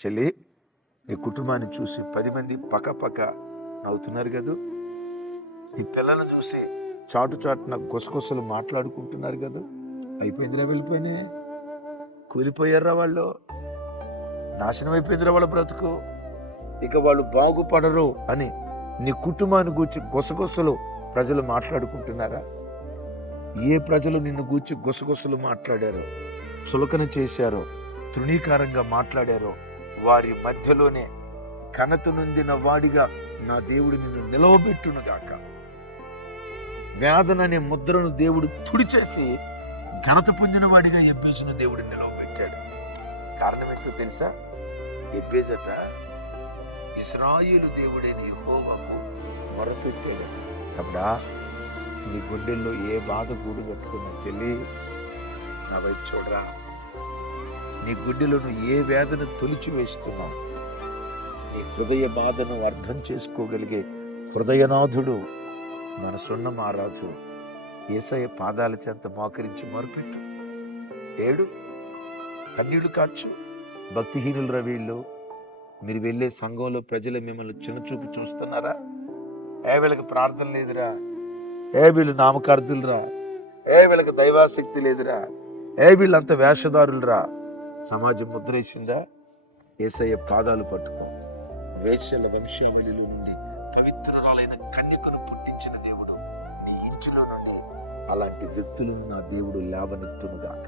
చెల్లి, నీ కుటుంబాన్ని చూసి 10 మంది పక్క పక్క నవ్వుతున్నారు కదా. నీ పిల్లలను చూసి చాటున గుసగుసలు మాట్లాడుకుంటున్నారు కదా. అయిపోయిందిరా, వెళ్ళిపోయినాయి, కూలిపోయారా వాళ్ళు, నాశనం అయిపోయిందిరా వాళ్ళ బ్రతుకు, ఇక వాళ్ళు బాగుపడరు అని నీ కుటుంబాన్ని గూర్చి గుసగుసలు ప్రజలు మాట్లాడుకుంటున్నారా? ఏ ప్రజలు నిన్ను గూర్చి గుసగుసలు మాట్లాడారో, చులకన చేశారో, తృణీకారంగా మాట్లాడారో వారి మధ్యలోనే ఘనత నొందిన వాడిగా నా దేవుడు నిన్ను నిలవబెట్టునుగాక. వేదన అనే ముద్రను దేవుడు తుడిచేసి ఘనత పొందిన వాడిగా ఎబ్బేజును దేవుడు నిలవబెట్టాడు. కారణం ఏంటో తెలుసా? ఎబ్బేజట ఇశ్రాయేలు దేవుడైన యెహోవాకు మొరపెట్టాడు. అప్పుడా నీ గుండెల్లో ఏ బాధ గూడు కట్టుకున్న చెల్లి, నా వైపు చూడరా. నీ గుండెలో నువ్వు ఏ వేదన తొలిచి వేస్తున్నావు, నీ హృదయ బాధను అర్థం చేసుకోగలిగే హృదయనాథుడు మనసున్న మారాజు యేసయ్య పాదాల చెంత మోకరించి మొరపెట్టు, ఏడు, కన్నీళ్లు కార్చు. భక్తిహీనులు వీళ్ళు. మీరు వెళ్ళే సంఘంలో ప్రజలు మిమ్మల్ని చిన్నచూపు చూస్తున్నారా? వీళ్ళకి ప్రార్థన లేదురా, వీళ్ళు నామకార్థులరా, వీళ్ళకి దైవాసక్తి లేదురా, వీళ్ళంత వేషధారులరా. సమాజం ముద్రేసిందా? యేసయ్య పాదాలు పట్టుకో. వేశ్యల వంశావళిలో నుండి పవిత్రురాలైన కన్యకను పుట్టించిన దేవుడు నీ ఇంటిలో నుండి అలాంటి వ్యక్తులను నా దేవుడు లేవనెత్తునుగాక.